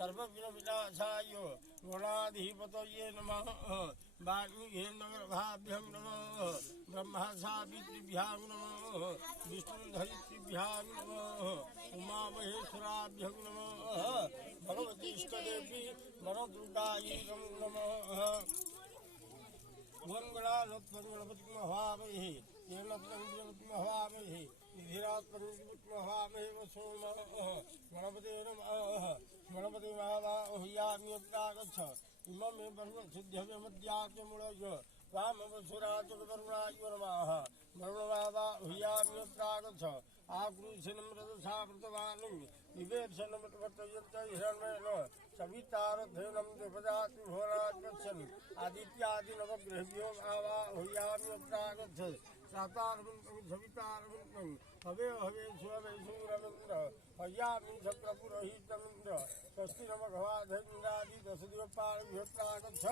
सर्वविघ्नविनाशाय गणाधिपतये नमः। वाल्मीकिर्नगरभाभ्यं नमः। ब्रह्मसावित्रिभ्यां नमः। विष्णुधरित्रिभ्यां नमः। उमामहेश्वराभ्यं नमः। भगवती इष्टदेवी वरदुर्गायै नमः। गणपतिमहामहे केलपतिमहामहे निधिरात्महे सोम गणपते नमः। गणपति महावाह्याम्यत्रागच्छ इमं मे ब्रह्मसिद्ध्यमद्याचमूलय वामवसुराजगरुणाय नमः। गरुणवाह्याम्यत्रागच्छ आकृष्णमृतसामृतवाणीं विवेशनमृतवर्तयन्त हिरण्येन सवितारथेनं देवदाति भोराजगच्छन् आदित्यादिनवग्रहभ्यो आवाह्याम्यत्रागच्छ सातारविन्दं हवे हवे सुरमेशूरमिन्द्र हयामि छत्रपुरहितमिन्द्र स्वस्ति नमः भवाधीन्द्रादि दशदिवपालभ्योत्रागच्छ।